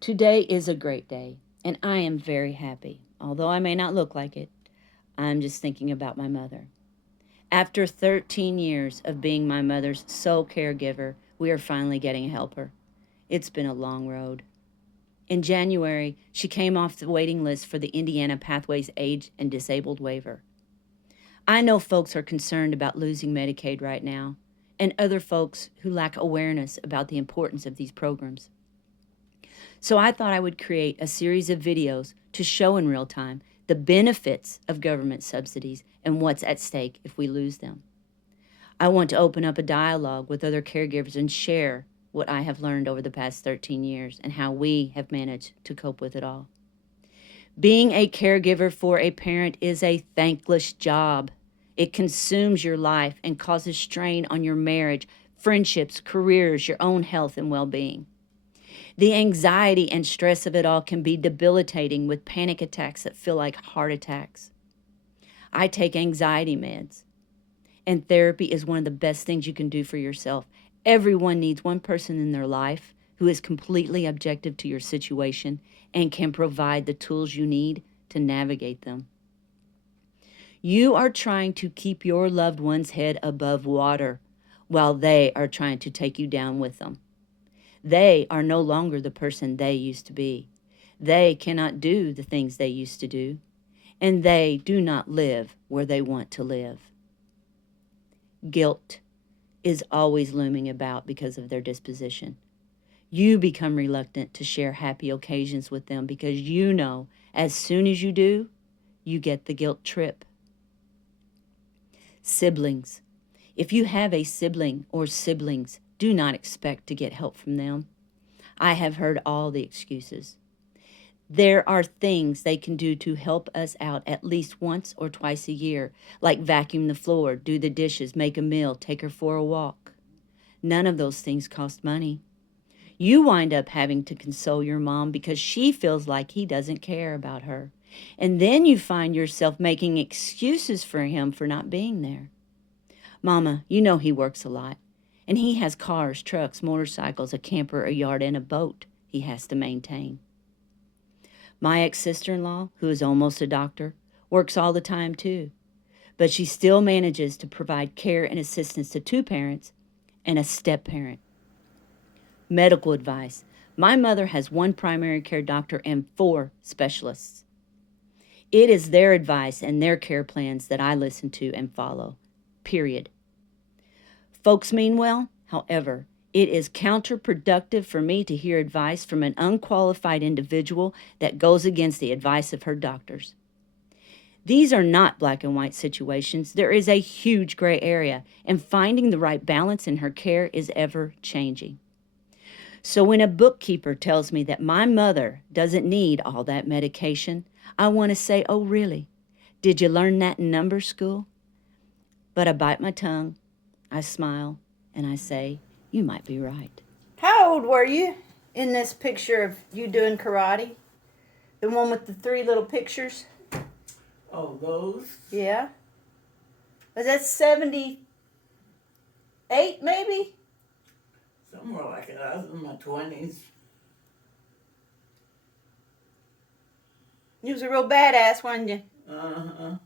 Today is a great day, and I am very happy. Although I may not look like it, I'm just thinking about my mother. After 13 years of being my mother's sole caregiver, we are finally getting a helper. It's been a long road. In January, she came off the waiting list for the Indiana Pathways Age and Disabled Waiver. I know folks are concerned about losing Medicaid right now, and other folks who lack awareness about the importance of these programs. So I thought I would create a series of videos to show in real time the benefits of government subsidies and what's at stake if we lose them. I want to open up a dialogue with other caregivers and share what I have learned over the past 13 years and how we have managed to cope with it all. Being a caregiver for a parent is a thankless job. It consumes your life and causes strain on your marriage, friendships, careers, your own health and well-being. The anxiety and stress of it all can be debilitating with panic attacks that feel like heart attacks. I take anxiety meds, and therapy is one of the best things you can do for yourself. Everyone needs one person in their life who is completely objective to your situation and can provide the tools you need to navigate them. You are trying to keep your loved one's head above water while they are trying to take you down with them. They are no longer the person they used to be. They cannot do the things they used to do, and they do not live where they want to live. Guilt is always looming about because of their disposition. You become reluctant to share happy occasions with them because you know as soon as you do, you get the guilt trip. Siblings. If you have a sibling or siblings, do not expect to get help from them. I have heard all the excuses. There are things they can do to help us out at least once or twice a year, like vacuum the floor, do the dishes, make a meal, take her for a walk. None of those things cost money. You wind up having to console your mom because she feels like he doesn't care about her. And then you find yourself making excuses for him for not being there. Mama, you know he works a lot, and he has cars, trucks, motorcycles, a camper, a yard, and a boat he has to maintain. My ex-sister-in-law, who is almost a doctor, works all the time too, but she still manages to provide care and assistance to two parents and a step-parent. Medical advice. My mother has one primary care doctor and 4 specialists. It is their advice and their care plans that I listen to and follow. Period. Folks mean well, however, it is counterproductive for me to hear advice from an unqualified individual that goes against the advice of her doctors. These are not black and white situations. There is a huge gray area, and finding the right balance in her care is ever changing. So when a bookkeeper tells me that my mother doesn't need all that medication, I want to say, oh, really? Did you learn that in number school? But I bite my tongue, I smile, and I say, you might be right. How old were you in this picture of you doing karate? The one with the 3 little pictures? Oh, those? Yeah. Was that 78 maybe? Somewhere like it. I was in my 20s. You was a real badass, wasn't you? Uh-huh.